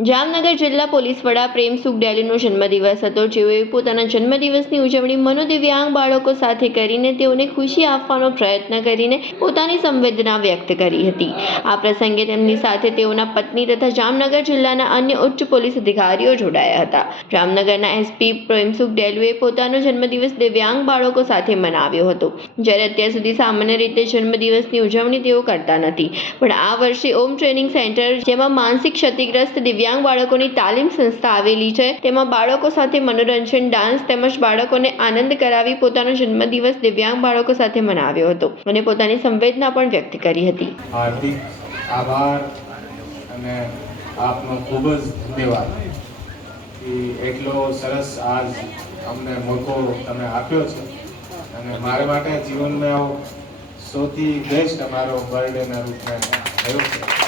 જામનગર જિલ્લા પોલીસ વડા પ્રેમ સુખ જન્મદિવસ હતો. જેઓએ પોતાના જન્મદિવસની ઉજવણી મનોદિવ્યાંગ બાળકો સાથે કરીને તેઓને ખુશી આપવાનો પ્રયત્ન કરીને પોતાની સંવેદના વ્યક્ત કરી હતી. આ પ્રસંગે તેમની સાથે તેઓના પત્ની તથા જામનગર જિલ્લાના અન્ય ઉચ્ચ પોલીસ અધિકારીઓ જોડાયા હતા. જામનગરના એસપી પ્રેમસુખ ડેલુએ પોતાનો જન્મદિવસ દિવ્યાંગ બાળકો સાથે મનાવ્યો હતો. જ્યારે અત્યાર સુધી સામાન્ય રીતે જન્મદિવસની ઉજવણી તેઓ કરતા નથી. પણ આ વર્ષે ઓમ ટ્રેનિંગ સેન્ટર, જેમાં માનસિક ક્ષતિગ્રસ્ત દિવ્યાંગ બાળકોની તાલીમ સંસ્થા આવેલી છે. તેમાં બાળકો સાથે મનોરંજન, ડાન્સ તેમજ બાળકોને આનંદ કરાવી પોતાનો જન્મદિવસ દિવ્યાંગ બાળકો સાથે મનાવ્યો હતો. અને પોતાની સંવેદના પણ વ્યક્ત કરી હતી. હાર્દિક આભાર અને આપનો ખૂબ જ ધન્યવાદ એટલો સરસ આજ અમને મોકો તમે આપ્યો છે. અને મારા માટે જીવનમાં આવો સૌથી બેસ્ટ અમારો બર્થડેના રૂપમાં થયો છે.